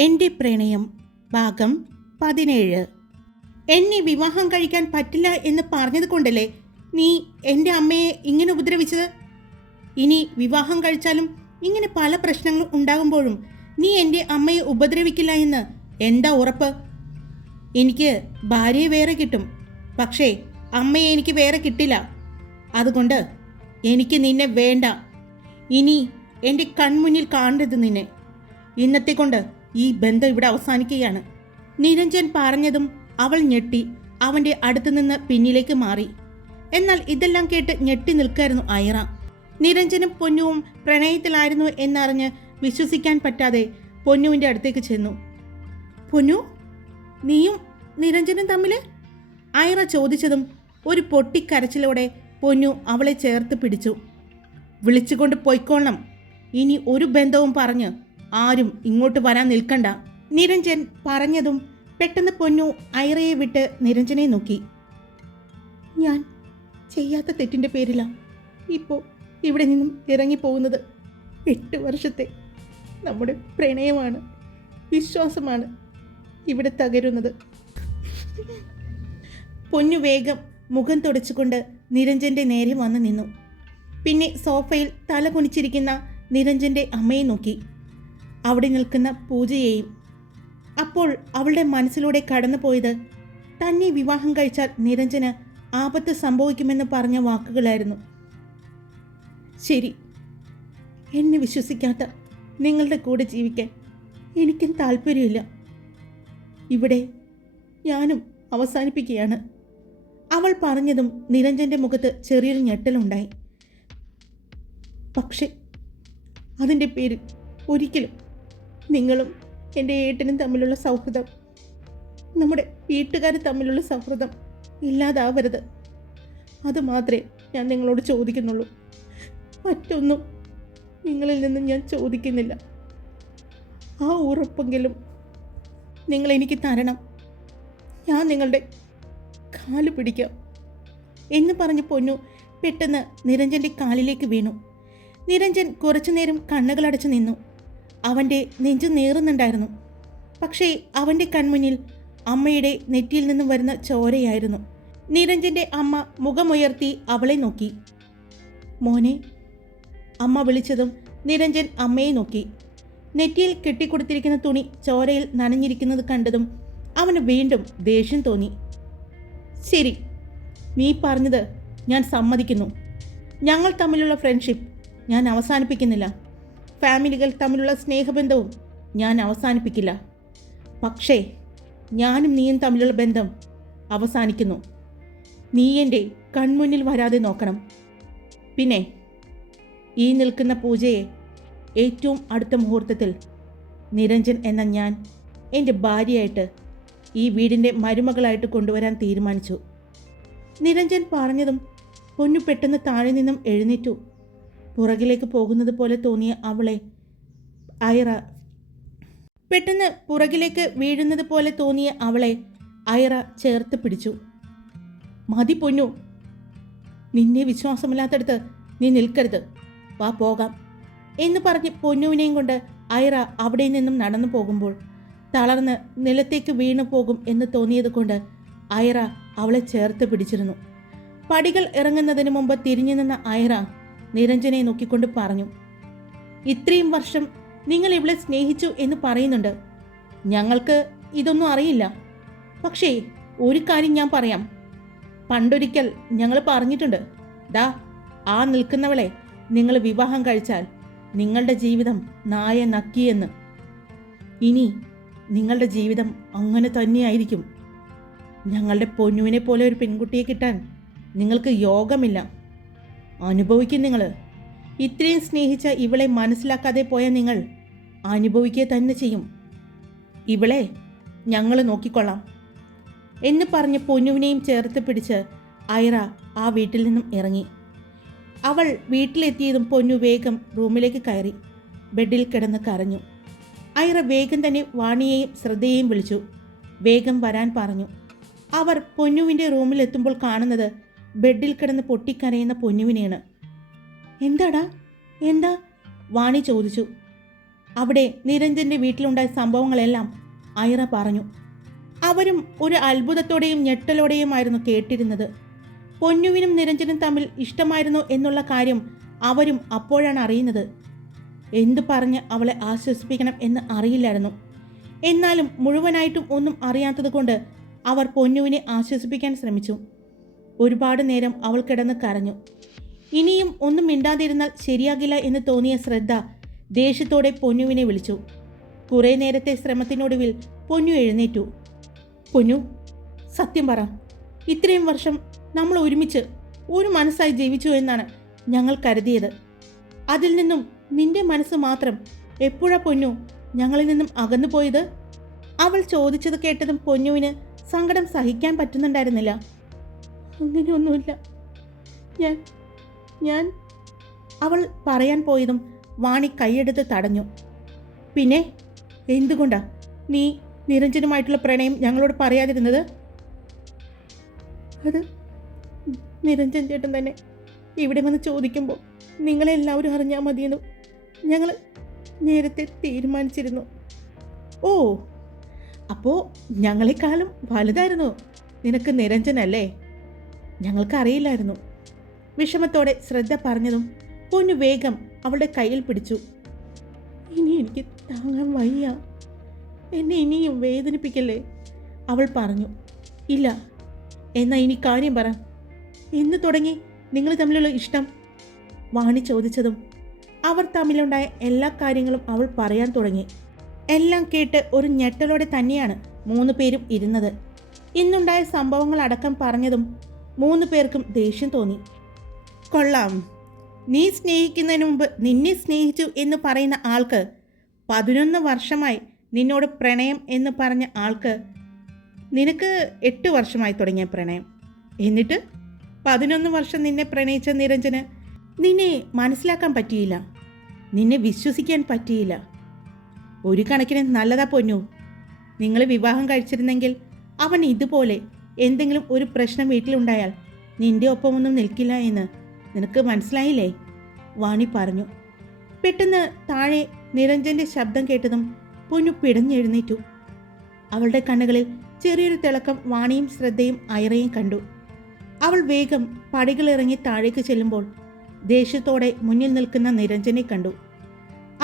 എൻ്റെ പ്രണയം ഭാഗം 17. എന്നെ വിവാഹം കഴിക്കാൻ പറ്റില്ല എന്ന് പറഞ്ഞത് കൊണ്ടല്ലേ നീ എൻ്റെ അമ്മയെ ഇങ്ങനെ ഉപദ്രവിച്ചത്? ഇനി വിവാഹം കഴിച്ചാലും ഇങ്ങനെ പല പ്രശ്നങ്ങൾ ഉണ്ടാകുമ്പോഴും നീ എൻ്റെ അമ്മയെ ഉപദ്രവിക്കില്ല എന്ന് എന്താ ഉറപ്പ്? എനിക്ക് ഭാര്യയെ വേറെ കിട്ടും, പക്ഷേ അമ്മയെ എനിക്ക് വേറെ കിട്ടില്ല. അതുകൊണ്ട് എനിക്ക് നിന്നെ വേണ്ട. ഇനി എൻ്റെ കൺമുന്നിൽ കാണരുത് നിന്നെ. ഇന്നത്തെ കൊണ്ട് ഈ ബന്ധം ഇവിടെ അവസാനിക്കുകയാണ്. നിരഞ്ജൻ പറഞ്ഞതും അവൾ ഞെട്ടി അവൻ്റെ അടുത്തു നിന്ന് പിന്നിലേക്ക് മാറി. എന്നാൽ ഇതെല്ലാം കേട്ട് ഞെട്ടി നിൽക്കായിരുന്നു ഐറ. നിരഞ്ജനും പൊന്നുവും പ്രണയത്തിലായിരുന്നു എന്നറിഞ്ഞ് വിശ്വസിക്കാൻ പറ്റാതെ പൊന്നുവിൻ്റെ അടുത്തേക്ക് ചെന്നു. പൊന്നു, നീയും നിരഞ്ജനും തമ്മിൽ? ഐറ ചോദിച്ചതും ഒരു പൊട്ടിക്കരച്ചിലോടെ പൊന്നു അവളെ ചേർത്ത് പിടിച്ചു. വിളിച്ചുകൊണ്ട് പൊയ്ക്കൊള്ളണം. ഇനി ഒരു ബന്ധവും പറഞ്ഞ് ആരും ഇങ്ങോട്ട് വരാൻ നിൽക്കണ്ട. നിരഞ്ജൻ പറഞ്ഞതും പെട്ടെന്ന് പൊന്നു ഐറയെ വിട്ട് നിരഞ്ജനെ നോക്കി. ഞാൻ ചെയ്യാത്ത തെറ്റിൻ്റെ പേരിലാണ് ഇപ്പോൾ ഇവിടെ നിന്നും ഇറങ്ങിപ്പോകുന്നത്. 8 വർഷത്തെ നമ്മുടെ പ്രണയമാണ്, വിശ്വാസമാണ് ഇവിടെ തകരുന്നത്. പൊന്നു വേഗം മുഖം തുടച്ചുകൊണ്ട് നിരഞ്ജൻ്റെ നേരെ വന്ന് നിന്നു. പിന്നെ സോഫയിൽ തല കുനിച്ചിരിക്കുന്ന നിരഞ്ജൻ്റെ അമ്മയെ നോക്കി, അവിടെ നിൽക്കുന്ന പൂജയെയും. അപ്പോൾ അവളുടെ മനസ്സിലൂടെ കടന്നു പോയത് തന്നെ വിവാഹം കഴിച്ചാൽ നിരഞ്ജന് ആപത്ത് സംഭവിക്കുമെന്ന് പറഞ്ഞ വാക്കുകളായിരുന്നു. ശരി, എന്നെ വിശ്വസിക്കാത്ത നിങ്ങളുടെ കൂടെ ജീവിക്കാൻ എനിക്കും താല്പര്യമില്ല. ഇവിടെ ഞാനും അവസാനിപ്പിക്കുകയാണ്. അവൾ പറഞ്ഞതും നിരഞ്ജൻ്റെ മുഖത്ത് ചെറിയൊരു ഞെട്ടലുണ്ടായി. പക്ഷേ അതിൻ്റെ പേരിൽ ഒരിക്കലും നിങ്ങളും എൻ്റെ ഏട്ടനും തമ്മിലുള്ള സൗഹൃദം, നമ്മുടെ വീട്ടുകാർ തമ്മിലുള്ള സൗഹൃദം ഇല്ലാതാവരുത്. അതുമാത്രമേ ഞാൻ നിങ്ങളോട് ചോദിക്കുന്നുള്ളൂ. മറ്റൊന്നും നിങ്ങളിൽ നിന്നും ഞാൻ ചോദിക്കുന്നില്ല. ആ ഉറപ്പെങ്കിലും നിങ്ങൾ എനിക്ക് തരണം. ഞാൻ നിങ്ങളുടെ കാല് പിടിക്കാം എന്ന് പറഞ്ഞ് പൊന്നു പെട്ടെന്ന് നിരഞ്ജൻ്റെ കാലിലേക്ക് വീണു. നിരഞ്ജൻ കുറച്ചുനേരം കണ്ണുകളടച്ചു നിന്നു. അവൻ്റെ നെഞ്ചു നേറുന്നുണ്ടായിരുന്നു. പക്ഷേ അവൻ്റെ കൺമുന്നിൽ അമ്മയുടെ നെറ്റിയിൽ നിന്നും വരുന്ന ചോരയായിരുന്നു. നിരഞ്ജൻ്റെ അമ്മ മുഖമുയർത്തി അവളെ നോക്കി. മോനെ, അമ്മ വിളിച്ചതും നിരഞ്ജൻ അമ്മയെ നോക്കി. നെറ്റിയിൽ കെട്ടിക്കൊടുത്തിരിക്കുന്ന തുണി ചോരയിൽ നനഞ്ഞിരിക്കുന്നത് കണ്ടതും അവന് വീണ്ടും ദേഷ്യം തോന്നി. ശരി, നീ പറഞ്ഞത് ഞാൻ സമ്മതിക്കുന്നു. ഞങ്ങൾ തമ്മിലുള്ള ഫ്രണ്ട്ഷിപ്പ് ഞാൻ അവസാനിപ്പിക്കുന്നില്ല. ഫാമിലികൾ തമ്മിലുള്ള സ്നേഹബന്ധവും ഞാൻ അവസാനിപ്പിക്കില്ല. പക്ഷേ ഞാനും നീയും തമ്മിലുള്ള ബന്ധം അവസാനിക്കുന്നു. നീ എൻ്റെ കൺമുന്നിൽ വരാതെ നോക്കണം. പിന്നെ ഈ നിൽക്കുന്ന പൂജയെ ഏറ്റവും അടുത്ത മുഹൂർത്തത്തിൽ നിരഞ്ജൻ എന്ന ഞാൻ എൻ്റെ ഭാര്യയായിട്ട് ഈ വീടിൻ്റെ മരുമകളായിട്ട് കൊണ്ടുവരാൻ തീരുമാനിച്ചു. നിരഞ്ജൻ പറഞ്ഞതും പൊന്നു പെട്ടെന്ന് താഴെ നിന്നും എഴുന്നേറ്റു. പുറകിലേക്ക് പോകുന്നത് പോലെ തോന്നിയ അവളെ ഐറ ചേർത്ത് പിടിച്ചു. മതി പൊന്നു, നിന്നെ വിശ്വാസമില്ലാത്തടത്ത് നീ നിൽക്കരുത്. വാ പോകാം എന്ന് പറഞ്ഞ് പൊന്നുവിനെയും കൊണ്ട് ഐറ അവിടെ നിന്നും നടന്നു പോകുമ്പോൾ തളർന്ന് നിലത്തേക്ക് വീണു പോകും എന്ന് തോന്നിയത് കൊണ്ട് ഐറ അവളെ ചേർത്ത് പിടിച്ചിരുന്നു. പടികൾ ഇറങ്ങുന്നതിന് മുമ്പ് തിരിഞ്ഞു നിന്ന ഐറ നിരഞ്ജനെ നോക്കിക്കൊണ്ട് പറഞ്ഞു, ഇത്രയും വർഷം നിങ്ങൾ ഇവളെ സ്നേഹിച്ചു എന്ന് പറയുന്നുണ്ട്. ഞങ്ങൾക്ക് ഇതൊന്നും അറിയില്ല. പക്ഷേ ഒരു കാര്യം ഞാൻ പറയാം. പണ്ടൊരിക്കൽ ഞങ്ങൾ പറഞ്ഞിട്ടുണ്ട്, ദാ ആ നിൽക്കുന്നവളെ നിങ്ങൾ വിവാഹം കഴിച്ചാൽ നിങ്ങളുടെ ജീവിതം നായ നക്കിയെന്ന്. ഇനി നിങ്ങളുടെ ജീവിതം അങ്ങനെ തന്നെയായിരിക്കും. ഞങ്ങളുടെ പൊന്നുവിനെ പോലെ ഒരു പെൺകുട്ടിയെ കിട്ടാൻ നിങ്ങൾക്ക് യോഗമില്ല. അനുഭവിക്കും. നിങ്ങൾ ഇത്രയും സ്നേഹിച്ച ഇവളെ മനസ്സിലാക്കാതെ പോയ നിങ്ങൾ അനുഭവിക്കുക തന്നെ ചെയ്യും. ഇവളെ ഞങ്ങൾ നോക്കിക്കൊള്ളാം എന്ന് പറഞ്ഞ് പൊന്നുവിനെയും ചേർത്ത് പിടിച്ച് ഐറ ആ വീട്ടിൽ നിന്നും ഇറങ്ങി. അവൾ വീട്ടിലെത്തിയതും പൊന്നു വേഗം റൂമിലേക്ക് കയറി ബെഡിൽ കിടന്ന് കരഞ്ഞു. ഐറ വേഗം തന്നെ വാണിയെയും ശ്രദ്ധയെയും വിളിച്ചു. വേഗം വരാൻ പറഞ്ഞു. അവർ പൊന്നുവിൻ്റെ റൂമിലെത്തുമ്പോൾ കാണുന്നത് ബെഡിൽ കിടന്ന് പൊട്ടിക്കരയുന്ന പൊന്നുവിനെയാണ്. എന്താടാ, എന്താ? വാണി ചോദിച്ചു. അവിടെ നിരഞ്ജൻ്റെ വീട്ടിലുണ്ടായ സംഭവങ്ങളെല്ലാം ഐറ പറഞ്ഞു. അവരും ഒരു അത്ഭുതത്തോടെയും ഞെട്ടലോടെയുമായിരുന്നു കേട്ടിരുന്നത്. പൊന്നുവിനും നിരഞ്ജനും തമ്മിൽ ഇഷ്ടമായിരുന്നു എന്നുള്ള കാര്യം അവരും അപ്പോഴാണ് അറിയുന്നത്. എന്തു പറഞ്ഞ് അവളെ ആശ്വസിപ്പിക്കണം എന്ന് അറിയില്ലായിരുന്നു. എന്നാലും മുഴുവനായിട്ടും ഒന്നും അറിയാത്തത് കൊണ്ട് അവർ പൊന്നുവിനെ ആശ്വസിപ്പിക്കാൻ ശ്രമിച്ചു. ഒരുപാട് നേരം അവൾ കിടന്ന് കരഞ്ഞു. ഇനിയും ഒന്നും മിണ്ടാതിരുന്നാൽ ശരിയാകില്ല എന്ന് തോന്നിയ ശ്രദ്ധ ദേഷ്യത്തോടെ പൊന്നുവിനെ വിളിച്ചു. കുറേ നേരത്തെ ശ്രമത്തിനൊടുവിൽ പൊന്നു എഴുന്നേറ്റു. പൊന്നു, സത്യം പറ, ഇത്രയും വർഷം നമ്മൾ ഒരുമിച്ച് ഒരു മനസ്സായി ജീവിച്ചു എന്നാണ് ഞങ്ങൾ കരുതിയത്. അതിൽ നിന്നും നിന്റെ മനസ്സ് മാത്രം എപ്പോഴാ പൊന്നു ഞങ്ങളിൽ നിന്നും അകന്നു പോയത്? അവൾ ചോദിച്ചത് കേട്ടതും പൊന്നുവിന് സങ്കടം സഹിക്കാൻ പറ്റുന്നുണ്ടായിരുന്നില്ല. അങ്ങനെയൊന്നുമില്ല, ഞാൻ അവൾ പറയാൻ പോയതും വാണി കൈയെടുത്ത് തടഞ്ഞു. പിന്നെ എന്തുകൊണ്ടാ നീ നിരഞ്ജനുമായിട്ടുള്ള പ്രണയം ഞങ്ങളോട് പറയാതിരുന്നത്? അത് നിരഞ്ജൻ ചേട്ടൻ തന്നെ ഇവിടെ വന്ന് ചോദിക്കുമ്പോൾ നിങ്ങളെല്ലാവരും അറിഞ്ഞാൽ മതിയെന്ന് ഞങ്ങൾ നേരത്തെ തീരുമാനിച്ചിരുന്നു. ഓ, അപ്പോൾ ഞങ്ങളെക്കാളും വലുതായിരുന്നു നിനക്ക് നിരഞ്ജനല്ലേ? ഞങ്ങൾക്കറിയില്ലായിരുന്നു. വിഷമത്തോടെ ശ്രദ്ധ പറഞ്ഞതും പൊന്നു വേഗം അവളുടെ കയ്യിൽ പിടിച്ചു. ഇനി എനിക്ക് താങ്ങാൻ വയ്യ, എന്നെ ഇനിയും വേദനിപ്പിക്കല്ലേ, അവൾ പറഞ്ഞു. ഇല്ല, എന്നാ ഇനി കാര്യം പറ, എന്ന് തുടങ്ങി നിങ്ങൾ തമ്മിലുള്ള ഇഷ്ടം? വാണി ചോദിച്ചതും അവർ തമ്മിലുണ്ടായ എല്ലാ കാര്യങ്ങളും അവൾ പറയാൻ തുടങ്ങി. എല്ലാം കേട്ട് ഒരു ഞെട്ടലോടെ തന്നെയാണ് 3 പേരും ഇരുന്നത്. ഇന്നുണ്ടായ സംഭവങ്ങളടക്കം പറഞ്ഞതും 3 പേർക്കും ദേഷ്യം തോന്നി. കൊള്ളാം, നീ സ്നേഹിക്കുന്നതിന് മുമ്പ് നിന്നെ സ്നേഹിച്ചു എന്ന് പറയുന്ന ആൾക്ക് 11 വർഷമായി നിന്നോട് പ്രണയം എന്ന് പറഞ്ഞ ആൾക്ക് നിനക്ക് 8 വർഷമായി തുടങ്ങിയ പ്രണയം. എന്നിട്ട് 11 വർഷം നിന്നെ പ്രണയിച്ച നിരഞ്ജന് നിന്നെ മനസ്സിലാക്കാൻ പറ്റിയില്ല, നിന്നെ വിശ്വസിക്കാൻ പറ്റിയില്ല. ഒരു കണക്കിന് നല്ലതാ പൊന്നു. നിങ്ങൾ വിവാഹം കഴിച്ചിരുന്നെങ്കിൽ അവൻ ഇതുപോലെ എന്തെങ്കിലും ഒരു പ്രശ്നം വീട്ടിലുണ്ടായാൽ നിന്റെ ഒപ്പമൊന്നും നിൽക്കില്ല എന്ന് നിനക്ക് മനസ്സിലായില്ലേ? വാണി പറഞ്ഞു. പെട്ടെന്ന് താഴെ നിരഞ്ജൻ്റെ ശബ്ദം കേട്ടതും പൊന്നു പിടഞ്ഞെഴുന്നേറ്റു. അവളുടെ കണ്ണുകളിൽ ചെറിയൊരു തിളക്കം വാണിയും ശ്രദ്ധയും ഐറയും കണ്ടു. അവൾ വേഗം പടികളിറങ്ങി താഴേക്ക് ചെല്ലുമ്പോൾ ദേഷ്യത്തോടെ മുന്നിൽ നിൽക്കുന്ന നിരഞ്ജനെ കണ്ടു.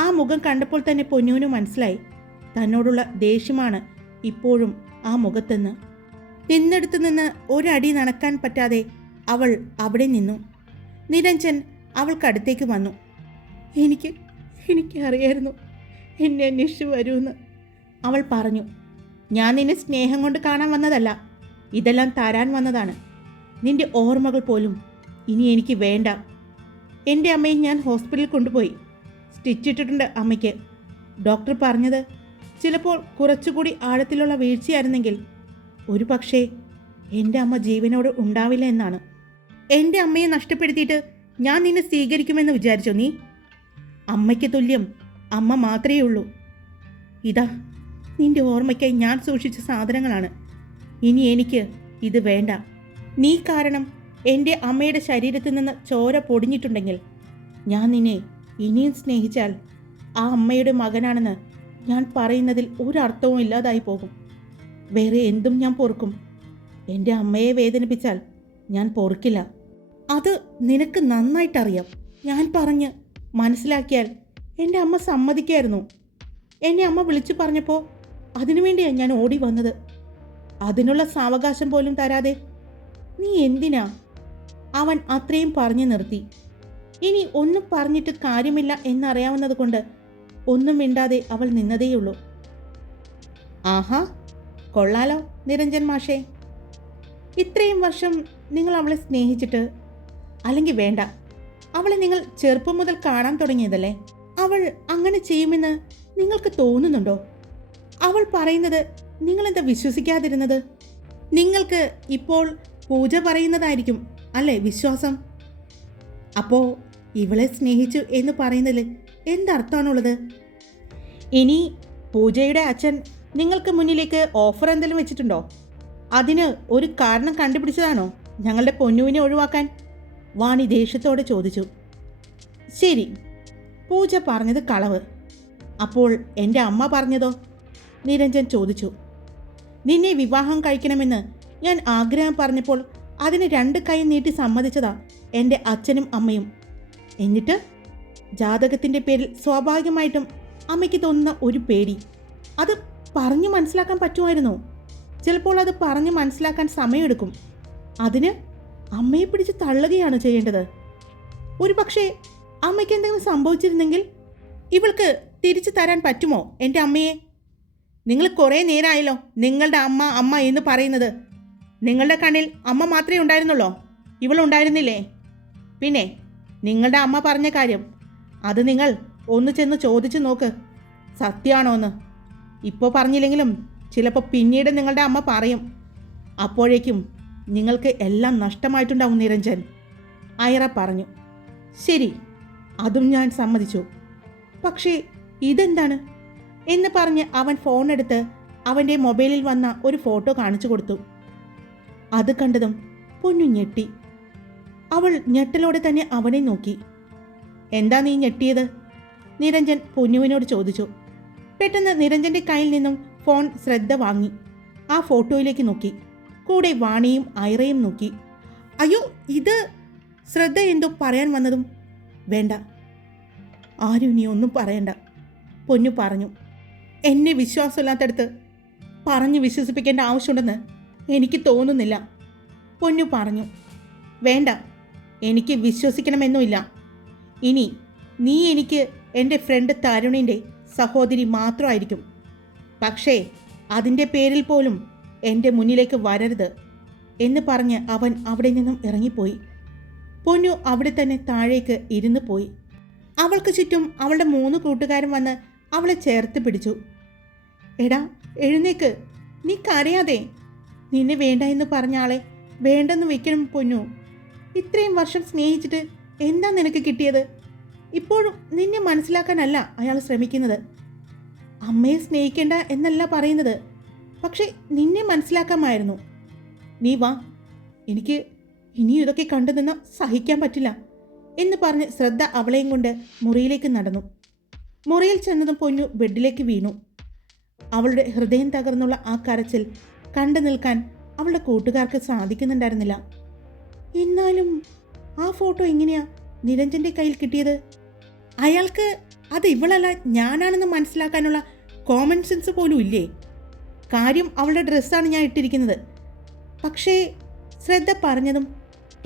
ആ മുഖം കണ്ടപ്പോൾ തന്നെ പൊന്നുവിന് മനസ്സിലായി തന്നോടുള്ള ദേഷ്യമാണ് ഇപ്പോഴും ആ മുഖത്തെന്ന്. നിന്നെടുത്തു നിന്ന് ഒരടി നടക്കാൻ പറ്റാതെ അവൾ അവിടെ നിന്നു. നിരഞ്ജൻ അവൾക്കടുത്തേക്ക് വന്നു. എനിക്ക് അറിയായിരുന്നു എന്നെ അന്വേഷിച്ച് വരുമെന്ന് അവൾ പറഞ്ഞു. ഞാൻ നിന്നെ സ്നേഹം കൊണ്ട് കാണാൻ വന്നതല്ല, ഇതെല്ലാം തരാൻ വന്നതാണ്. നിന്റെ ഓർമ്മകൾ പോലും ഇനി എനിക്ക് വേണ്ട. എൻ്റെ അമ്മയെ ഞാൻ ഹോസ്പിറ്റലിൽ കൊണ്ടുപോയി. സ്റ്റിച്ചിട്ടിട്ടുണ്ട് അമ്മയ്ക്ക്. ഡോക്ടർ പറഞ്ഞത് ചിലപ്പോൾ കുറച്ചുകൂടി ആഴത്തിലുള്ള വീഴ്ചയായിരുന്നെങ്കിൽ ഒരു പക്ഷേ എൻ്റെ അമ്മ ജീവനോട് ഉണ്ടാവില്ല എന്നാണ്. എൻ്റെ അമ്മയെ നഷ്ടപ്പെടുത്തിയിട്ട് ഞാൻ നിന്നെ സ്വീകരിക്കുമെന്ന് വിചാരിച്ചോ നീ? അമ്മയ്ക്ക് തുല്യം അമ്മ മാത്രമേ ഉള്ളൂ. ഇതാ നിന്റെ ഓർമ്മയ്ക്കായി ഞാൻ സൂക്ഷിച്ച സാധനങ്ങളാണ്. ഇനി എനിക്ക് ഇത് വേണ്ട. നീ കാരണം എൻ്റെ അമ്മയുടെ ശരീരത്തിൽ നിന്ന് ചോര പൊടിഞ്ഞിട്ടുണ്ടെങ്കിൽ ഞാൻ നിന്നെ ഇനിയും സ്നേഹിച്ചാൽ ആ അമ്മയുടെ മകനാണെന്ന് ഞാൻ പറയുന്നതിൽ ഒരർത്ഥവും ഇല്ലാതായി പോകും. വേറെ എന്തും ഞാൻ പൊറുക്കും. എൻ്റെ അമ്മയെ വേദനിപ്പിച്ചാൽ ഞാൻ പൊറുക്കില്ല. അത് നിനക്ക് നന്നായിട്ടറിയാം. ഞാൻ പറഞ്ഞ് മനസ്സിലാക്കിയാൽ എൻ്റെ അമ്മ സമ്മതിക്കായിരുന്നു. എന്നെ അമ്മ വിളിച്ചു പറഞ്ഞപ്പോൾ അതിനുവേണ്ടിയാണ് ഞാൻ ഓടി വന്നത്. അതിനുള്ള സാവകാശം പോലും തരാതെ നീ എന്തിനാ? അവൻ അത്രയും പറഞ്ഞു നിർത്തി. ഇനി ഒന്നും പറഞ്ഞിട്ട് കാര്യമില്ല എന്നറിയാവുന്നത് കൊണ്ട് ഒന്നും മിണ്ടാതെ അവൾ നിന്നതേയുള്ളൂ. ആഹാ, കൊള്ളാലോ നിരഞ്ജൻ മാഷേ. ഇത്രയും വർഷം നിങ്ങൾ അവളെ സ്നേഹിച്ചിട്ട്, അല്ലെങ്കിൽ വേണ്ട, അവളെ നിങ്ങൾ ചെറുപ്പം മുതൽ കാണാൻ തുടങ്ങിയതല്ലേ? അവൾ അങ്ങനെ ചെയ്യുമെന്ന് നിങ്ങൾക്ക് തോന്നുന്നുണ്ടോ? അവൾ പറയുന്നത് നിങ്ങളെന്താ വിശ്വസിക്കാതിരുന്നത്? നിങ്ങൾക്ക് ഇപ്പോൾ പൂജ പറയുന്നതായിരിക്കും അല്ലേ വിശ്വാസം? അപ്പോൾ ഇവളെ സ്നേഹിച്ചു എന്ന് പറയുന്നതിൽ എന്തർത്ഥമാണുള്ളത്? ഇനി പൂജയുടെ അച്ഛൻ നിങ്ങൾക്ക് മുന്നിലേക്ക് ഓഫർ എന്തെങ്കിലും വെച്ചിട്ടുണ്ടോ? അതിന് ഒരു കാരണം കണ്ടുപിടിച്ചതാണോ ഞങ്ങളുടെ പൊന്നുവിനെ ഒഴിവാക്കാൻ? വാണി ദേഷ്യത്തോടെ ചോദിച്ചു. ശരി, പൂജ പറഞ്ഞത് കളവ്. അപ്പോൾ എൻ്റെ അമ്മ പറഞ്ഞതോ? നിരഞ്ജൻ ചോദിച്ചു. നിന്നെ വിവാഹം കഴിക്കണമെന്ന് ഞാൻ ആഗ്രഹം പറഞ്ഞപ്പോൾ അതിന് 2 കൈ നീട്ടി സമ്മതിച്ചതാ എൻ്റെ അച്ഛനും അമ്മയും. എന്നിട്ട് ജാതകത്തിൻ്റെ പേരിൽ സ്വാഭാവികമായിട്ടും അമ്മയ്ക്ക് തോന്നുന്ന ഒരു പേടി. അത് പറഞ്ഞു മനസ്സിലാക്കാൻ പറ്റുമായിരുന്നു. ചിലപ്പോൾ അത് പറഞ്ഞു മനസ്സിലാക്കാൻ സമയമെടുക്കും. അതിന് അമ്മയെ പിടിച്ച് തള്ളുകയാണ് ചെയ്യേണ്ടത്. ഒരു പക്ഷേ അമ്മയ്ക്ക് എന്തെങ്കിലും സംഭവിച്ചിരുന്നെങ്കിൽ ഇവൾക്ക് തിരിച്ചു തരാൻ പറ്റുമോ എൻ്റെ അമ്മയെ? നിങ്ങൾ കുറേ നേരമായല്ലോ നിങ്ങളുടെ അമ്മ അമ്മ എന്ന് പറയുന്നത്. നിങ്ങളുടെ കണ്ണിൽ അമ്മ മാത്രമേ ഉണ്ടായിരുന്നുള്ളൂ, ഇവളുണ്ടായിരുന്നില്ലേ? പിന്നെ നിങ്ങളുടെ അമ്മ പറഞ്ഞ കാര്യം അത് നിങ്ങൾ ഒന്ന് ചെന്ന് ചോദിച്ചു നോക്ക്, സത്യമാണോ എന്ന്. ഇപ്പോൾ പറഞ്ഞില്ലെങ്കിലും ചിലപ്പോൾ പിന്നീട് നിങ്ങളുടെ അമ്മ പറയും. അപ്പോഴേക്കും നിങ്ങൾക്ക് എല്ലാം നഷ്ടമായിട്ടുണ്ടാവും നിരഞ്ജൻ, ഐറ പറഞ്ഞു. ശരി, അതും ഞാൻ സമ്മതിച്ചു. പക്ഷേ ഇതെന്താണ് എന്ന് പറഞ്ഞ് അവൻ ഫോണെടുത്ത് അവൻ്റെ മൊബൈലിൽ വന്ന ഒരു ഫോട്ടോ കാണിച്ചു കൊടുത്തു. അത് കണ്ടതും പൊന്നു ഞെട്ടി. അവൾ ഞെട്ടലോടെ തന്നെ അവനെ നോക്കി. എന്താ നീ ഞെട്ടിയത്? നിരഞ്ജൻ പൊന്നുവിനോട് ചോദിച്ചു. പെട്ടെന്ന് നിരഞ്ജൻ്റെ കയ്യിൽ നിന്നും ഫോൺ ശ്രദ്ധ വാങ്ങി ആ ഫോട്ടോയിലേക്ക് നോക്കി. കൂടെ വാണിയും ഐറയും നോക്കി. അയ്യോ, ഇത് ശ്രദ്ധ എന്തോ പറയാൻ വന്നതും. വേണ്ട, ആരും ഇനി ഒന്നും പറയണ്ട, പൊന്നു പറഞ്ഞു. എന്നെ വിശ്വാസമില്ലാത്തടുത്ത് പറഞ്ഞു വിശ്വസിപ്പിക്കേണ്ട ആവശ്യമുണ്ടെന്ന് എനിക്ക് തോന്നുന്നില്ല, പൊന്നു പറഞ്ഞു. വേണ്ട, എനിക്ക് വിശ്വസിക്കണമെന്നുമില്ല. ഇനി നീ എനിക്ക് എൻ്റെ ഫ്രണ്ട് തരുണിൻ്റെ സഹോദരി മാത്രമായിരിക്കും. പക്ഷേ അതിൻ്റെ പേരിൽ പോലും എൻ്റെ മുന്നിലേക്ക് വരരുത് എന്ന് പറഞ്ഞ് അവൻ അവിടെ നിന്നും ഇറങ്ങിപ്പോയി. പൊന്നു അവിടെ തന്നെ താഴേക്ക് ഇരുന്ന് പോയി. അവൾക്ക് ചുറ്റും അവളുടെ 3 കൂട്ടുകാരും വന്ന് അവളെ ചേർത്ത് പിടിച്ചു. എടാ എഴുന്നേക്ക്, നീ കരയാതെ. നിന്നെ വേണ്ട എന്ന് പറഞ്ഞ ആളെ വേണ്ടെന്ന് വെക്കണം പൊന്നു. ഇത്രയും വർഷം സ്നേഹിച്ചിട്ട് എന്താ നിനക്ക് കിട്ടിയത്? ഇപ്പോഴും നിന്നെ മനസ്സിലാക്കാനല്ല അയാൾ ശ്രമിക്കുന്നത്. അമ്മയെ സ്നേഹിക്കേണ്ട എന്നല്ല പറയുന്നത്, പക്ഷേ നിന്നെ മനസ്സിലാക്കാമായിരുന്നു. നീ വാ, എനിക്ക് ഇനിയും ഇതൊക്കെ കണ്ടു നിന്ന് സഹിക്കാൻ പറ്റില്ല എന്ന് പറഞ്ഞ് ശ്രദ്ധ അവളെയും കൊണ്ട് മുറിയിലേക്ക് നടന്നു. മുറിയിൽ ചെന്നതും പൊന്നു ബെഡിലേക്ക് വീണു. അവളുടെ ഹൃദയം തകർന്നുള്ള ആ കരച്ചിൽ കണ്ടു നിൽക്കാൻ അവളുടെ കൂട്ടുകാർക്ക് സാധിക്കുന്നുണ്ടായിരുന്നില്ല. എന്നാലും ആ ഫോട്ടോ എങ്ങനെയാ നിരഞ്ജൻ്റെ കയ്യിൽ കിട്ടിയത്? അയാൾക്ക് അത് ഇവളല്ല ഞാനാണെന്ന് മനസ്സിലാക്കാനുള്ള കോമൺ സെൻസ് പോലും ഇല്ലേ? കാര്യം അവളുടെ ഡ്രസ്സാണ് ഞാൻ ഇട്ടിരിക്കുന്നത്. പക്ഷേ ശ്രദ്ധ പറഞ്ഞതും,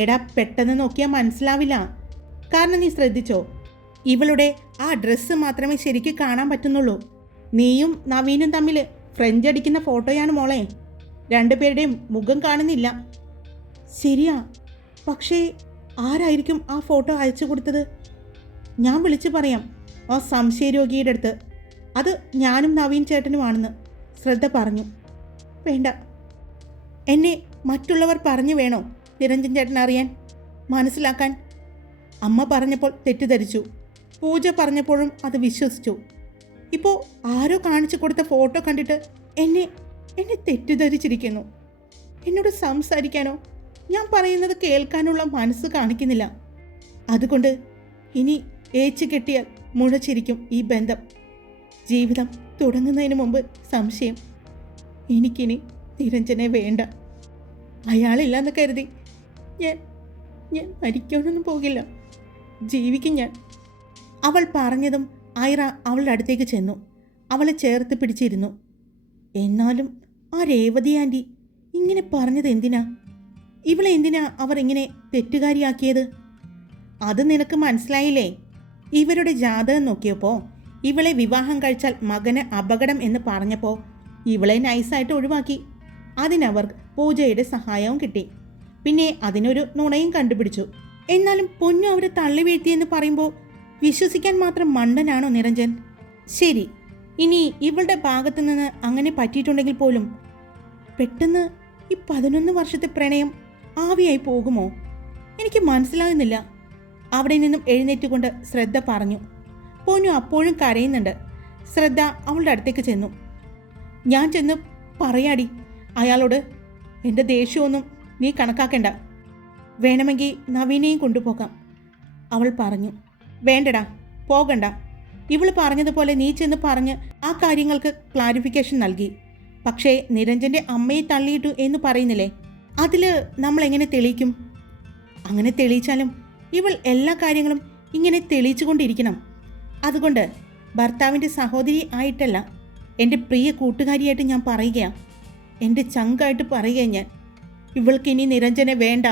എടാ പെട്ടെന്ന് നോക്കിയാൽ മനസ്സിലാവില്ല. കാരണം നീ ശ്രദ്ധിച്ചോ, ഇവളുടെ ആ ഡ്രസ്സ് മാത്രമേ ശരിക്കും കാണാൻ പറ്റുന്നുള്ളൂ. നീയും നവീനും തമ്മിൽ ഫ്രഞ്ച് അടിക്കുന്ന ഫോട്ടോയാണ് മോളെ. 2 പേരുടെയും മുഖം കാണുന്നില്ല. ശരിയാ, പക്ഷേ ആരായിരിക്കും ആ ഫോട്ടോ അയച്ചു കൊടുത്തത്? ഞാൻ വിളിച്ചു പറയാം ആ സംശയരോഗിയുടെ അടുത്ത്. അത് ഞാനും നവീൻ ചേട്ടനുമാണെന്ന് ശ്രദ്ധ പറഞ്ഞു. വേണ്ട, എന്നെ മറ്റുള്ളവർ പറഞ്ഞു വേണോ നിരഞ്ജൻ ചേട്ടൻ അറിയാൻ, മനസ്സിലാക്കാൻ? അമ്മ പറഞ്ഞപ്പോൾ തെറ്റിദ്ധരിച്ചു, പൂജ പറഞ്ഞപ്പോഴും അത് വിശ്വസിച്ചു. ഇപ്പോൾ ആരോ കാണിച്ചു കൊടുത്ത ഫോട്ടോ കണ്ടിട്ട് എന്നെ തെറ്റിദ്ധരിച്ചിരിക്കുന്നു. എന്നോട് സംസാരിക്കാനോ ഞാൻ പറയുന്നത് കേൾക്കാനുള്ള മനസ്സ് കാണിക്കുന്നില്ല. അതുകൊണ്ട് ഇനി ഏച്ചു കെട്ടിയാൽ മുഴച്ചിരിക്കും ഈ ബന്ധം. ജീവിതം തുടങ്ങുന്നതിന് മുമ്പ് സംശയം. എനിക്കിനി നിരഞ്ജനെ വേണ്ട. അയാളില്ലാന്ന് കരുതി ഞാൻ മരിക്കാനൊന്നും പോകില്ല, ജീവിക്കും ഞാൻ. അവൾ പറഞ്ഞതും ഐറ അവളുടെ അടുത്തേക്ക് ചെന്നു. അവളെ ചേർത്ത് പിടിച്ചിരുന്നു. എന്നാലും ആ രേവതി ആൻറ്റി ഇങ്ങനെ പറഞ്ഞത് എന്തിനാ? ഇവളെ എന്തിനാ അവർ ഇങ്ങനെ തെറ്റുകാരിയാക്കിയത്? അത് നിനക്ക് മനസ്സിലായില്ലേ? ഇവരുടെ ജാതകം നോക്കിയപ്പോൾ ഇവളെ വിവാഹം കഴിച്ചാൽ മകന് അപകടം എന്ന് പറഞ്ഞപ്പോൾ ഇവളെ നൈസായിട്ട് ഒഴിവാക്കി. അതിനവർ പൂജയുടെ സഹായവും കിട്ടി. പിന്നെ അതിനൊരു നുണയും കണ്ടുപിടിച്ചു. എന്നാലും പൊന്നു അവരെ തള്ളി വീഴ്ത്തിയെന്ന് പറയുമ്പോൾ വിശ്വസിക്കാൻ മാത്രം മണ്ടനാണോ നിരഞ്ജൻ? ശരി, ഇനി ഇവളുടെ ഭാഗത്തു നിന്ന് അങ്ങനെ പറ്റിയിട്ടുണ്ടെങ്കിൽ പോലും പെട്ടെന്ന് ഈ 11 വർഷത്തെ പ്രണയം ആവിയായി പോകുമോ? എനിക്ക് മനസ്സിലാകുന്നില്ല. അവിടെ നിന്നും എഴുന്നേറ്റുകൊണ്ട് ശ്രദ്ധ പറഞ്ഞു. പൊന്നു അപ്പോഴും കരയുന്നുണ്ട്. ശ്രദ്ധ അവളുടെ അടുത്തേക്ക് ചെന്നു. ഞാൻ ചെന്ന് പറയാടി അയാളോട്. എൻ്റെ ദേഷ്യമൊന്നും നീ കണക്കാക്കണ്ട. വേണമെങ്കിൽ നവീനെയും കൊണ്ടുപോകാം, അവൾ പറഞ്ഞു. വേണ്ടടാ, പോകണ്ട. ഇവൾ പറഞ്ഞതുപോലെ നീ ചെന്ന് പറഞ്ഞ് ആ കാര്യങ്ങൾക്ക് ക്ലാരിഫിക്കേഷൻ നൽകി. പക്ഷേ നിരഞ്ജൻ്റെ അമ്മയെ തള്ളിയിട്ടു എന്ന് പറയുന്നില്ലേ, അതിൽ നമ്മൾ എങ്ങനെ തെളിയിക്കും? അങ്ങനെ തെളിയിച്ചാലും ഇവൾ എല്ലാ കാര്യങ്ങളും ഇങ്ങനെ തെളിയിച്ചു കൊണ്ടിരിക്കണം. അതുകൊണ്ട് ഭർത്താവിൻ്റെ സഹോദരി ആയിട്ടല്ല, എൻ്റെ പ്രിയ കൂട്ടുകാരിയായിട്ട് ഞാൻ പറയുകയാണ്, എൻ്റെ ചങ്കായിട്ട് പറയുകയാണ് ഞാൻ. ഇവൾക്കിനി നിരഞ്ജനെ വേണ്ട.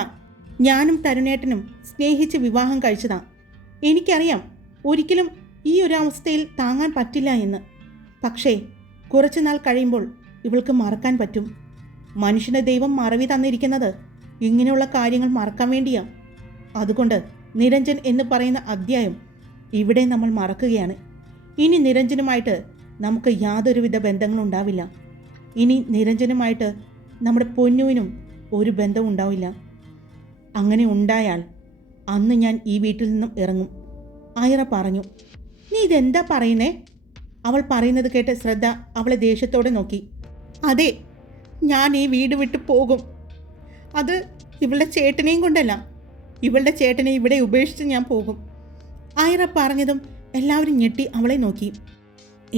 ഞാനും തരുണേട്ടനും സ്നേഹിച്ച് വിവാഹം കഴിച്ചതാണ്. എനിക്കറിയാം ഒരിക്കലും ഈ ഒരു അവസ്ഥയിൽ താങ്ങാൻ പറ്റില്ല എന്ന്. പക്ഷേ കുറച്ചു നാൾ കഴിയുമ്പോൾ ഇവൾക്ക് മറക്കാൻ പറ്റും. മനുഷ്യന് ദൈവം മറവി തന്നിരിക്കുന്നത് ഇങ്ങനെയുള്ള കാര്യങ്ങൾ മറക്കാൻ വേണ്ടിയാണ്. അതുകൊണ്ട് നിരഞ്ജൻ എന്ന് പറയുന്ന അധ്യായം ഇവിടെ നമ്മൾ മറക്കുകയാണ്. ഇനി നിരഞ്ജനുമായിട്ട് നമുക്ക് യാതൊരുവിധ ബന്ധങ്ങളും ഉണ്ടാവില്ല. ഇനി നിരഞ്ജനുമായിട്ട് നമ്മുടെ പൊന്നുവിനും ഒരു ബന്ധവും ഉണ്ടാവില്ല. അങ്ങനെ ഉണ്ടായാൽ അന്ന് ഞാൻ ഈ വീട്ടിൽ നിന്നും ഇറങ്ങും, ആയിറ പറഞ്ഞു. നീ ഇതെന്താ പറയുന്നേ? അവൾ പറയുന്നത് കേട്ട് ശ്രദ്ധ അവളെ ദേഷ്യത്തോടെ നോക്കി. അതെ, ഞാൻ ഈ വീട് വിട്ട് പോകും. അത് ഇവളുടെ ചേട്ടനെയും കൊണ്ടല്ല, ഇവളുടെ ചേട്ടനെ ഇവിടെ ഉപേക്ഷിച്ച് ഞാൻ പോകും. ആയിറ പറഞ്ഞതും എല്ലാവരും ഞെട്ടി അവളെ നോക്കി.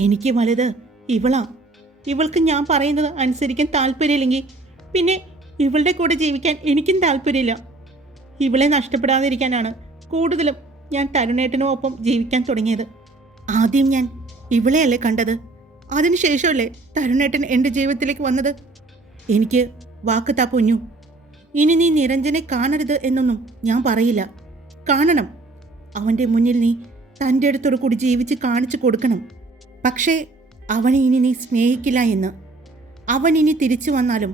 എനിക്ക് വലുത് ഇവളാ. ഇവൾക്ക് ഞാൻ പറയുന്നത് അനുസരിക്കാൻ താല്പര്യമില്ലെങ്കിൽ പിന്നെ ഇവളുടെ കൂടെ ജീവിക്കാൻ എനിക്കും താല്പര്യമില്ല. ഇവളെ നഷ്ടപ്പെടാതിരിക്കാനാണ് കൂടുതലും ഞാൻ തരുണേട്ടനൊപ്പം ജീവിക്കാൻ തുടങ്ങിയത്. ആദ്യം ഞാൻ ഇവളെയല്ലേ കണ്ടത്, അതിനുശേഷമല്ലേ തരുണേട്ടൻ എൻ്റെ ജീവിതത്തിലേക്ക് വന്നത്. എനിക്ക് വാക്ക് താ പൊന്നു, ഇനി നീ നിരഞ്ജനെ കാണരുത് എന്നൊന്നും ഞാൻ പറയില്ല. കാണണം. അവൻ്റെ മുന്നിൽ നീ തൻ്റെ അടുത്തോടു കൂടി ജീവിച്ച് കാണിച്ചു കൊടുക്കണം. പക്ഷേ അവനെ ഇനി നീ സ്നേഹിക്കില്ല എന്ന്. അവൻ ഇനി തിരിച്ചു വന്നാലും,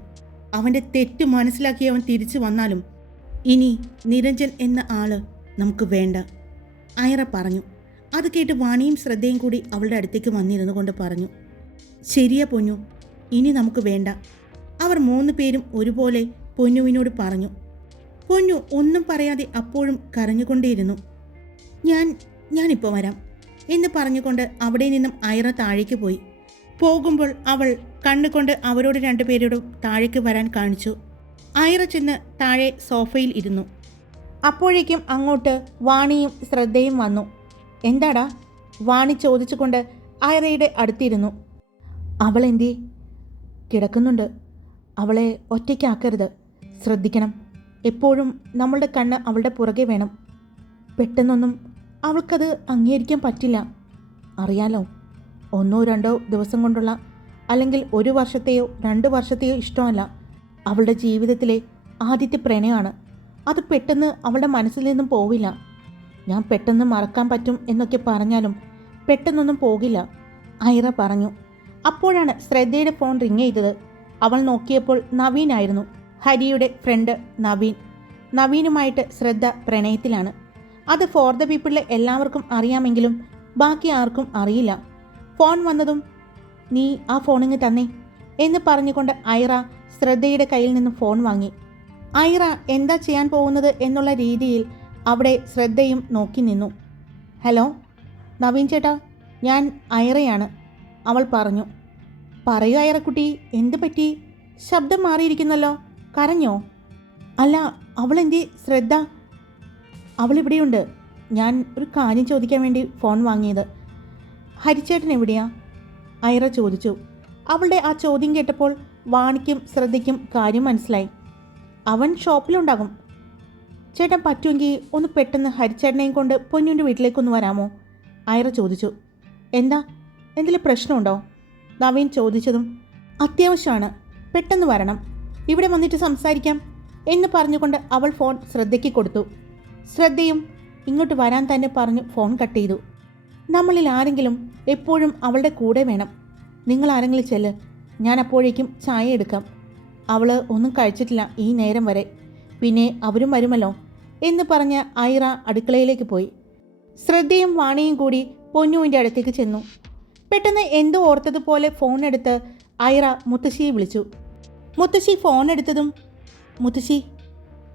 അവൻ്റെ തെറ്റ് മനസ്സിലാക്കി അവൻ തിരിച്ചു വന്നാലും ഇനി നിരഞ്ജൻ എന്ന ആള് നമുക്ക് വേണ്ട, ആയിറ പറഞ്ഞു. അത് കേട്ട് വാണിയും ശ്രദ്ധയും കൂടി അവളുടെ അടുത്തേക്ക് വന്നിരുന്നു കൊണ്ട് പറഞ്ഞു, ശരിയാ പൊന്നു, ഇനി നമുക്ക് വേണ്ട. അവർ 3 പേരും ഒരുപോലെ പൊന്നുവിനോട് പറഞ്ഞു. പൊന്നു ഒന്നും പറയാതെ അപ്പോഴും കരഞ്ഞുകൊണ്ടേയിരുന്നു. ഞാനിപ്പോൾ വരാം എന്ന് പറഞ്ഞുകൊണ്ട് അവിടെ നിന്നും ആയിറ താഴേക്ക് പോയി. പോകുമ്പോൾ അവൾ കണ്ണുകൊണ്ട് അവരോട് 2 പേരോടും താഴേക്ക് വരാൻ കാണിച്ചു. ആയിറ ചെന്ന് താഴെ സോഫയിൽ ഇരുന്നു. അപ്പോഴേക്കും അങ്ങോട്ട് വാണിയും ശ്രദ്ധയും വന്നു. എന്താടാ? വാണി ചോദിച്ചുകൊണ്ട് ആയിറയുടെ അടുത്തിരുന്നു. അവളെന്തേ? കിടക്കുന്നുണ്ട്. അവളെ ഒറ്റയ്ക്കാക്കരുത്, ശ്രദ്ധിക്കണം. എപ്പോഴും നമ്മളുടെ കണ്ണ് അവളുടെ പുറകെ വേണം. പെട്ടെന്നൊന്നും അവൾക്കത് അംഗീകരിക്കാൻ പറ്റില്ല, അറിയാലോ. 1-2 ദിവസം കൊണ്ടുള്ള, അല്ലെങ്കിൽ 1 വർഷത്തെയോ 2 വർഷത്തെയോ ഇഷ്ടമല്ല. അവളുടെ ജീവിതത്തിലെ ആദ്യത്തെ പ്രണയമാണ്. അത് പെട്ടെന്ന് അവളുടെ മനസ്സിൽ നിന്നും പോവില്ല. ഞാൻ പെട്ടെന്ന് മറക്കാൻ പറ്റും എന്നൊക്കെ പറഞ്ഞാലും പെട്ടെന്നൊന്നും പോകില്ല, ഐറ പറഞ്ഞു. അപ്പോഴാണ് ശ്രദ്ധയുടെ ഫോൺ റിങ് ചെയ്തത്. അവൾ നോക്കിയപ്പോൾ നവീനായിരുന്നു, ഹരിയുടെ ഫ്രണ്ട് നവീൻ. നവീനുമായിട്ട് ശ്രദ്ധ പ്രണയത്തിലാണ്. അത് ഫോർ ദ പീപ്പിളിലെ എല്ലാവർക്കും അറിയാമെങ്കിലും ബാക്കി ആർക്കും അറിയില്ല. ഫോൺ വന്നതും നീ ആ ഫോണിങ് തന്നേ എന്ന് പറഞ്ഞുകൊണ്ട് ഐറ ശ്രദ്ധയുടെ കയ്യിൽ നിന്നും ഫോൺ വാങ്ങി. ഐറ എന്താ ചെയ്യാൻ പോകുന്നത് എന്നുള്ള രീതിയിൽ അവിടെ ശ്രദ്ധയും നോക്കി നിന്നു. ഹലോ നവീൻ ചേട്ടാ, ഞാൻ ഐറയാണ്, അവൾ പറഞ്ഞു. പറയൂ ഐറക്കുട്ടി, എന്ത് പറ്റി? ശബ്ദം മാറിയിരിക്കുന്നല്ലോ, കരഞ്ഞോ? അല്ല, അവളെന്തേ ശ്രദ്ധ? അവളിവിടെയുണ്ട്. ഞാൻ ഒരു കാര്യം ചോദിക്കാൻ വേണ്ടി ഫോൺ വാങ്ങിയത്. ഹരിച്ചേട്ടൻ എവിടെയാ? ഐറ ചോദിച്ചു. അവളുടെ ആ ചോദ്യം കേട്ടപ്പോൾ വാണിക്കും ശ്രദ്ധയ്ക്കും കാര്യം മനസ്സിലായി. അവൻ ഷോപ്പിലുണ്ടാകും. ചേട്ടൻ പറ്റുമെങ്കിൽ ഒന്ന് പെട്ടെന്ന് ഹരിച്ചേട്ടനെയും കൊണ്ട് പൊന്നുവിൻ്റെ വീട്ടിലേക്കൊന്ന് വരാമോ? ഐറ ചോദിച്ചു. എന്താ, എന്തെങ്കിലും പ്രശ്നമുണ്ടോ? നവീൻ ചോദിച്ചതും അത്യാവശ്യമാണ്, പെട്ടെന്ന് വരണം, ഇവിടെ വന്നിട്ട് സംസാരിക്കാം എന്ന് പറഞ്ഞുകൊണ്ട് അവൾ ഫോൺ ശ്രദ്ധയ്ക്ക് കൊടുത്തു. ശ്രദ്ധയും ഇങ്ങോട്ട് വരാൻ തന്നെ പറഞ്ഞു ഫോൺ കട്ട് ചെയ്തു. നമ്മളിൽ ആരെങ്കിലും എപ്പോഴും അവളുടെ കൂടെ വേണം. നിങ്ങൾ ആരെങ്കിലും ചെല്ല്, ഞാൻ അപ്പോഴേക്കും ചായ എടുക്കാം. അവൾ ഒന്നും കഴിച്ചിട്ടില്ല ഈ നേരം വരെ, പിന്നെ അവരും വരുമല്ലോ എന്ന് പറഞ്ഞ് ഐറ അടുക്കളയിലേക്ക് പോയി. ശ്രദ്ധയും വാണിയും കൂടി പൊന്നുവിൻ്റെ അടുത്തേക്ക് ചെന്നു. പെട്ടെന്ന് എന്തോ ഓർത്തതുപോലെ ഫോൺ എടുത്ത് ഐറ മുത്തശ്ശിയെ വിളിച്ചു. മുത്തശ്ശി ഫോൺ എടുത്തതും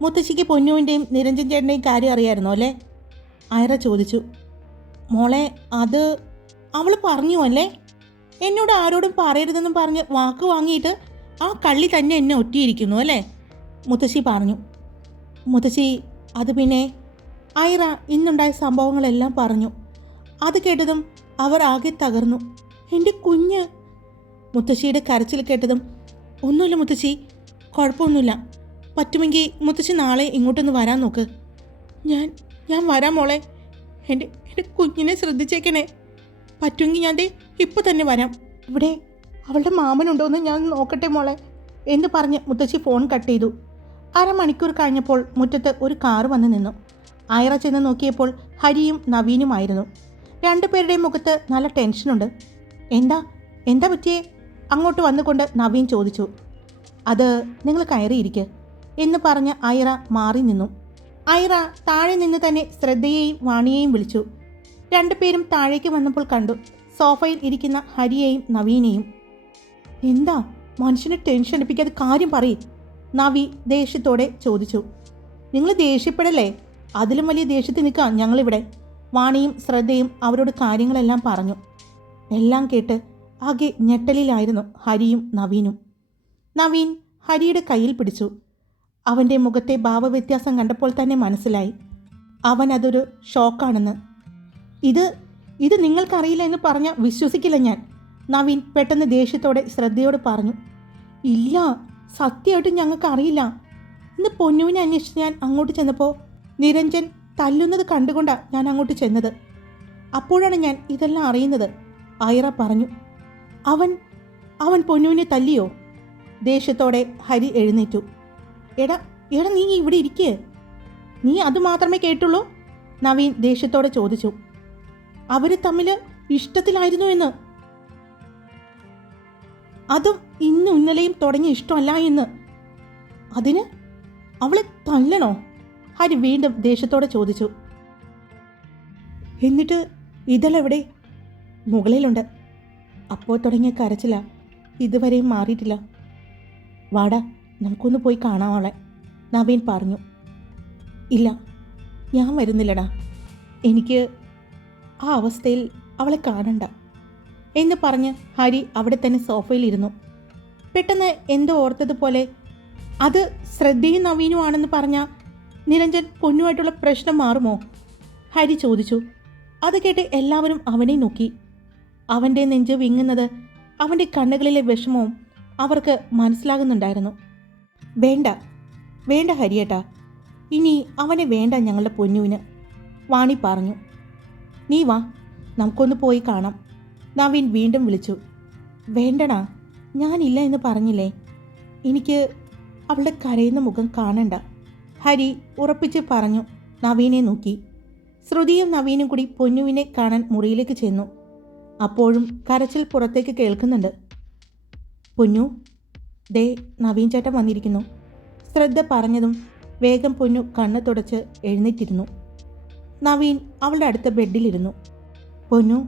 മുത്തശ്ശിക്ക് പൊന്നുവിൻ്റെയും നിരഞ്ജൻ ചേട്ടൻ്റെയും കാര്യം അറിയാമായിരുന്നോ അല്ലേ? ഐറ ചോദിച്ചു. മോളെ, അത് അവൾ പറഞ്ഞു അല്ലേ? എന്നോട് ആരോടും പറയരുതെന്നും പറഞ്ഞ് വാക്ക് വാങ്ങിയിട്ട് ആ കള്ളി തന്നെ എന്നെ ഒറ്റിയിരിക്കുന്നു അല്ലേ? മുത്തശ്ശി പറഞ്ഞു. മുത്തശ്ശി, അത് പിന്നെ ഐറ ഇന്നുണ്ടായ സംഭവങ്ങളെല്ലാം പറഞ്ഞു. അത് കേട്ടതും അവർ ആകെ തകർന്നു. എൻ്റെ കുഞ്ഞ്! മുത്തശ്ശിയുടെ കരച്ചിൽ കേട്ടതും, ഒന്നുമില്ല മുത്തശ്ശി, കുഴപ്പമൊന്നുമില്ല. പറ്റുമെങ്കിൽ മുത്തശ്ശി നാളെ ഇങ്ങോട്ടൊന്ന് വരാൻ നോക്ക്. ഞാൻ വരാം മോളെ. എൻ്റെ കുഞ്ഞിനെ ശ്രദ്ധിച്ചേക്കണേ. പറ്റുമെങ്കിൽ ഞാൻ ഇപ്പോൾ തന്നെ വരാം. ഇവിടെ അവളുടെ മാമനുണ്ടോയെന്ന് ഞാൻ നോക്കട്ടെ മോളെ എന്ന് പറഞ്ഞ് മുത്തശ്ശി ഫോൺ കട്ട് ചെയ്തു. അരമണിക്കൂർ കഴിഞ്ഞപ്പോൾ മുറ്റത്ത് ഒരു കാറ് വന്ന് നിന്നു. ആയിറ ചെന്ന് നോക്കിയപ്പോൾ ഹരിയും നവീനുമായിരുന്നു. രണ്ടുപേരുടെയും മുഖത്ത് നല്ല ടെൻഷനുണ്ട്. എന്താ പറ്റിയേ? അങ്ങോട്ട് വന്നുകൊണ്ട് നവീൻ ചോദിച്ചു. അത് നിങ്ങൾ കയറിയിരിക്കുക എന്ന് പറഞ്ഞ് ഐറ മാറി നിന്നു. ഐറ താഴെ നിന്ന് തന്നെ ശ്രദ്ധയെയും വാണിയെയും വിളിച്ചു. രണ്ടുപേരും താഴേക്ക് വന്നപ്പോൾ കണ്ടു സോഫയിൽ ഇരിക്കുന്ന ഹരിയെയും നവീനെയും. എന്താ മനുഷ്യനെ ടെൻഷൻ അടിപ്പിക്കാതെ കാര്യം പറയും, നവി ദേഷ്യത്തോടെ ചോദിച്ചു. നിങ്ങൾ ദേഷ്യപ്പെടല്ലേ? അതിലും വലിയ ദേഷ്യത്തിൽ നിൽക്കാം ഞങ്ങളിവിടെ. വാണിയും ശ്രദ്ധയും അവരോട് കാര്യങ്ങളെല്ലാം പറഞ്ഞു. എല്ലാം കേട്ട് ആകെ ഞെട്ടലിലായിരുന്നു ഹരിയും നവീനും. നവീൻ ഹരിയുടെ കയ്യിൽ പിടിച്ചു. അവൻ്റെ മുഖത്തെ ഭാവവ്യത്യാസം കണ്ടപ്പോൾ തന്നെ മനസ്സിലായി അവൻ അതൊരു ഷോക്കാണെന്ന്. ഇത് നിങ്ങൾക്കറിയില്ല എന്ന് പറഞ്ഞാൽ വിശ്വസിക്കില്ല ഞാൻ, നവീൻ പെട്ടെന്ന് ദേഷ്യത്തോടെ ശ്രദ്ധയോട് പറഞ്ഞു. ഇല്ല, സത്യമായിട്ടും ഞങ്ങൾക്ക് അറിയില്ല. ഇന്ന് പൊന്നുവിനെ അന്വേഷിച്ച് ഞാൻ അങ്ങോട്ട് ചെന്നപ്പോൾ നിരഞ്ജൻ തല്ലുന്നത് കണ്ടുകൊണ്ടാണ് ഞാൻ അങ്ങോട്ട് ചെന്നത്. അപ്പോഴാണ് ഞാൻ ഇതെല്ലാം അറിയുന്നത്, ഐറ പറഞ്ഞു. അവൻ പൊന്നുവിനെ തല്ലിയോ? ദേഷ്യത്തോടെ ഹരി എഴുന്നേറ്റു. എടാ നീ ഇവിടെ ഇരിക്കേ, നീ അത് മാത്രമേ കേട്ടുള്ളൂ? നവീൻ ദേഷ്യത്തോടെ ചോദിച്ചു. അവർ തമ്മിൽ ഇഷ്ടത്തിലായിരുന്നു എന്ന്. അതും ഇന്നും ഇന്നലെയും തുടങ്ങിയ ഇഷ്ടമല്ല എന്ന്. അതിന് അവളെ തല്ലണോ? ഹരി വീണ്ടും ദേഷ്യത്തോടെ ചോദിച്ചു. എന്നിട്ട് ഇതളെവിടെ? മുകളിലുണ്ട്. അപ്പോൾ തുടങ്ങിയ കരച്ചില ഇതുവരെയും മാറിയിട്ടില്ല. വാടാ, നമുക്കൊന്ന് പോയി കാണാമോളെ, നവീൻ പറഞ്ഞു. ഇല്ല, ഞാൻ വരുന്നില്ലടാ. എനിക്ക് ആ അവസ്ഥയിൽ അവളെ കാണണ്ട എന്ന് പറഞ്ഞ് ഹരി അവിടെ തന്നെ സോഫയിലിരുന്നു. പെട്ടെന്ന് എന്തോ ഓർത്തതുപോലെ, അത് ശ്രദ്ധയും നവീനുമാണെന്ന് പറഞ്ഞാൽ നിരഞ്ജൻ പൊന്നുമായിട്ടുള്ള പ്രശ്നം മാറുമോ? ഹരി ചോദിച്ചു. അത് കേട്ട് എല്ലാവരും അവനെ നോക്കി. അവൻ്റെ നെഞ്ച് വിങ്ങുന്നത് അവൻ്റെ കണ്ണുകളിലെ വിഷമവും അവർക്ക് മനസ്സിലാകുന്നുണ്ടായിരുന്നു. വേണ്ട ഹരിയേട്ടാ, ഇനി അവനെ വേണ്ട ഞങ്ങളുടെ പൊന്നുവിന്, വാണി പറഞ്ഞു. നീ വാ, നമുക്കൊന്ന് പോയി കാണാം, നവീൻ വീണ്ടും വിളിച്ചു. വേണ്ടടാ, ഞാനില്ല എന്ന് പറഞ്ഞില്ലേ. എനിക്ക് അവളുടെ കരയുന്ന മുഖം കാണണ്ട, ഹരി ഉറപ്പിച്ച് പറഞ്ഞു നവീനെ നോക്കി. ശ്രുതിയും നവീനും കൂടി പൊന്നുവിനെ കാണാൻ മുറിയിലേക്ക് ചെന്നു. അപ്പോഴും കരച്ചിൽ പുറത്തേക്ക് കേൾക്കുന്നുണ്ട്. പൊന്നു, ദേ നവീൻ ചേട്ടൻ വന്നിരിക്കുന്നു, ശ്രദ്ധ പറഞ്ഞതും വേഗം പൊന്നു കണ്ണ് തുടച്ച് എഴുന്നേറ്റിരുന്നു. നവീൻ അവളുടെ അടുത്ത ബെഡിലിരുന്നു. പൊന്നു,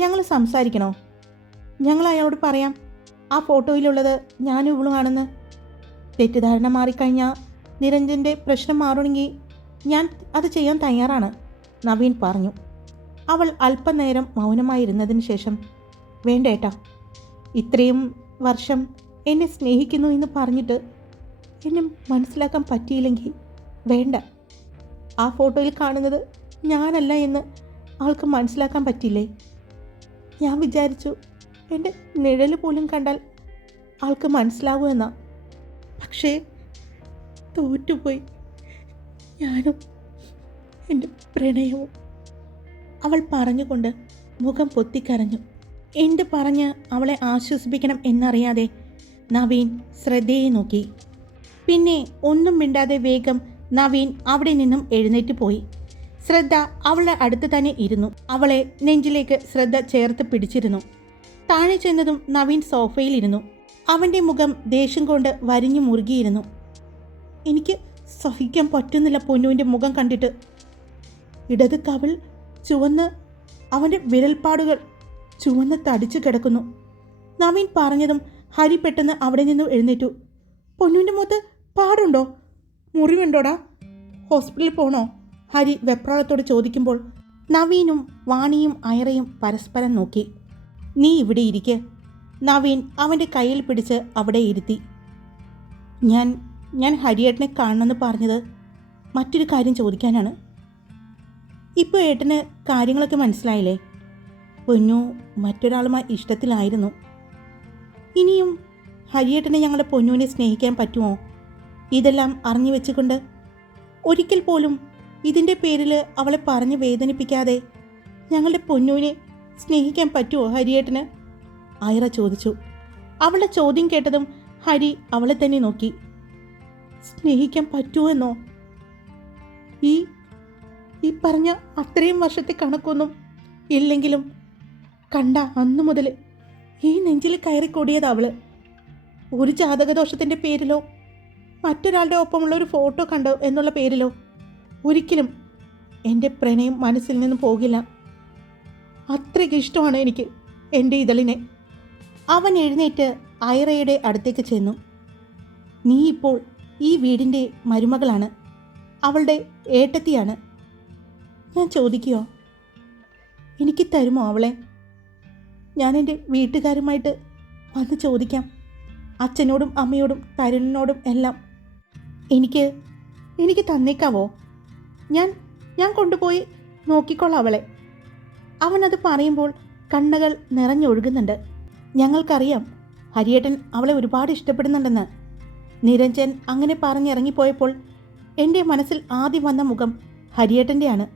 ഞങ്ങൾ സംസാരിക്കണോ? ഞങ്ങൾ അയാളോട് പറയാം ആ ഫോട്ടോയിലുള്ളത് ഞാനും ഇവളുമാണെന്ന്. തെറ്റിദ്ധാരണ മാറിക്കഴിഞ്ഞാൽ നിരഞ്ജൻ്റെ പ്രശ്നം മാറണമെങ്കിൽ ഞാൻ അത് ചെയ്യാൻ തയ്യാറാണ്, നവീൻ പറഞ്ഞു. അവൾ അല്പനേരം മൗനമായിരുന്നതിന് ശേഷം, വേണ്ട ഏട്ടാ, ഇത്രയും വർഷം എന്നെ സ്നേഹിക്കുന്നു എന്ന് പറഞ്ഞിട്ട് എന്നെ മനസ്സിലാക്കാൻ പറ്റിയില്ലെങ്കിൽ വേണ്ട. ആ ഫോട്ടോയിൽ കാണുന്നത് ഞാനല്ല എന്ന് ആൾക്ക് മനസ്സിലാക്കാൻ പറ്റില്ലേ? ഞാൻ വിചാരിച്ചു എൻ്റെ നിഴൽ പോലും കണ്ടാൽ ആൾക്ക് മനസ്സിലാവുമെന്നാ. പക്ഷേ തോറ്റുപോയി ഞാനും എൻ്റെ പ്രണയവും, അവൾ പറഞ്ഞുകൊണ്ട് മുഖം പൊത്തിക്കരഞ്ഞു. എന്ത് പറഞ്ഞ് അവളെ ആശ്വസിപ്പിക്കണം എന്നറിയാതെ നവീൻ ശ്രദ്ധയെ നോക്കി. പിന്നെ ഒന്നും മിണ്ടാതെ വേഗം നവീൻ അവിടെ നിന്നും എഴുന്നേറ്റ് പോയി. ശ്രദ്ധ അവളുടെ അടുത്ത് തന്നെ ഇരുന്നു. അവളെ നെഞ്ചിലേക്ക് ശ്രദ്ധ ചേർത്ത് പിടിച്ചിരുന്നു. താഴെ ചെന്നതും നവീൻ സോഫയിലിരുന്നു. അവൻ്റെ മുഖം ദേഷ്യം കൊണ്ട് വരിഞ്ഞു മുറുകിയിരുന്നു. എനിക്ക് സഹിക്കാൻ പറ്റുന്നില്ല പൊന്നുവിൻ്റെ മുഖം കണ്ടിട്ട്. ഇടത് കവിൾ ചുവന്ന്, അവൻ്റെ വിരൽപ്പാടുകൾ ചുവന്ന് തടിച്ചു കിടക്കുന്നു. നവീൻ പറഞ്ഞതും ഹരി പെട്ടെന്ന് അവിടെ നിന്നും എഴുന്നേറ്റു. പൊന്നുവിൻ്റെ മുഖത്ത് പാടുണ്ടോ? മുറിവുണ്ടോടാ? ഹോസ്പിറ്റലിൽ പോകണോ? ഹരി വെപ്രാളത്തോട് ചോദിക്കുമ്പോൾ നവീനും വാണിയും ഐറയും പരസ്പരം നോക്കി. നീ ഇവിടെ ഇരിക്ക്, നവീൻ അവൻ്റെ കയ്യിൽ പിടിച്ച് അവിടെ ഇരുത്തി. ഞാൻ ഹരിയേട്ടനെ കാണണമെന്ന് പറഞ്ഞത് മറ്റൊരു കാര്യം ചോദിക്കാനാണ്. ഇപ്പോൾ ഏട്ടന് കാര്യങ്ങളൊക്കെ മനസ്സിലായില്ലേ? പൊന്നു മറ്റൊരാളുമായി ഇഷ്ടത്തിലായിരുന്നു. ഇനിയും ഹരിയേട്ടനെ ഞങ്ങളുടെ പൊന്നുവിനെ സ്നേഹിക്കാൻ പറ്റുമോ? ഇതെല്ലാം അറിഞ്ഞു വെച്ചുകൊണ്ട് ഒരിക്കൽ പോലും ഇതിൻ്റെ പേരിൽ അവളെ പറഞ്ഞ് വേദനിപ്പിക്കാതെ ഞങ്ങളുടെ പൊന്നുവിനെ സ്നേഹിക്കാൻ പറ്റുമോ ഹരിയേട്ടന്? ഐറ ചോദിച്ചു. അവളുടെ ചോദ്യം കേട്ടതും ഹരി അവളെ തന്നെ നോക്കി. സ്നേഹിക്കാൻ പറ്റുമോ എന്നോ? ഈ പറഞ്ഞ അത്രയും വർഷത്തെ കണക്കൊന്നും ഇല്ലെങ്കിലും കണ്ട അന്നു മുതൽ ഈ നെഞ്ചിൽ കയറിക്കൂടിയത് അവള്. ഒരു ജാതകദോഷത്തിൻ്റെ പേരിലോ മറ്റൊരാളുടെ ഒപ്പമുള്ള ഒരു ഫോട്ടോ കണ്ടോ എന്നുള്ള പേരിലോ ഒരിക്കലും എൻ്റെ പ്രണയം മനസ്സിൽ നിന്ന് പോകില്ല. അത്രയ്ക്ക് ഇഷ്ടമാണ് എനിക്ക് എൻ്റെ ഇതളിനെ. അവൻ എഴുന്നേറ്റ് ഐറയുടെ അടുത്തേക്ക് ചെന്നു. നീ ഇപ്പോൾ ഈ വീടിൻ്റെ മരുമകളാണ്, അവളുടെ ഏട്ടത്തിയാണ്. ഞാൻ ചോദിക്കുകയോ? എനിക്ക് തരുമോ അവളെ? ഞാൻ എൻ്റെ വീട്ടുകാരുമായിട്ട് വന്ന് ചോദിക്കാം. അച്ഛനോടും അമ്മയോടും തരുണിനോടും എല്ലാം എനിക്ക് തന്നേക്കാവോ? ഞാൻ കൊണ്ടുപോയി നോക്കിക്കോളാം അവളെ. അവനത് പറയുമ്പോൾ കണ്ണുകൾ നിറഞ്ഞൊഴുകുന്നുണ്ട്. ഞങ്ങൾക്കറിയാം ഹരിയേട്ടൻ അവളെ ഒരുപാട് ഇഷ്ടപ്പെടുന്നുണ്ടെന്ന്. നിരഞ്ജൻ അങ്ങനെ പറഞ്ഞിറങ്ങിപ്പോയപ്പോൾ എൻ്റെ മനസ്സിൽ ആദ്യം വന്ന മുഖം ഹരിയേട്ടൻ്റെയാണ്.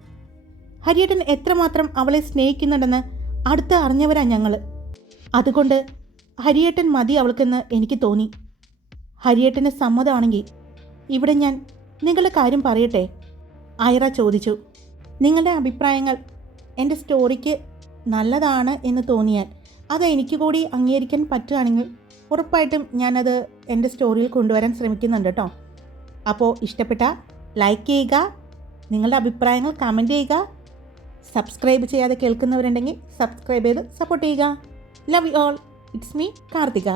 ഹരിയേട്ടൻ എത്രമാത്രം അവളെ സ്നേഹിക്കുന്നുണ്ടെന്ന് അടുത്ത് അറിഞ്ഞവരാ ഞങ്ങൾ. അതുകൊണ്ട് ഹരിയേട്ടൻ മതി അവൾക്കെന്ന് എനിക്ക് തോന്നി. ഹരിയേട്ടന് സമ്മതമാണെങ്കിൽ ഇവിടെ ഞാൻ നിങ്ങളുടെ കാര്യം പറയട്ടെ? ഐറ ചോദിച്ചു. നിങ്ങളുടെ അഭിപ്രായങ്ങൾ എൻ്റെ സ്റ്റോറിക്ക് നല്ലതാണ് എന്ന് തോന്നിയാൽ അത് എനിക്ക് കൂടി അംഗീകരിക്കാൻ പറ്റുകയാണെങ്കിൽ ഉറപ്പായിട്ടും ഞാനത് എൻ്റെ സ്റ്റോറിയിൽ കൊണ്ടുവരാൻ ശ്രമിക്കുന്നുണ്ട് കേട്ടോ. അപ്പോൾ ഇഷ്ടപ്പെട്ടാൽ ലൈക്ക് ചെയ്യുക, നിങ്ങളുടെ അഭിപ്രായങ്ങൾ കമൻറ്റ് ചെയ്യുക. സബ്സ്ക്രൈബ് ചെയ്യാതെ കേൾക്കുന്നവരുണ്ടെങ്കിൽ സബ്സ്ക്രൈബ് ചെയ്ത് സപ്പോർട്ട് ചെയ്യുക. Love you all. It's me Karthika.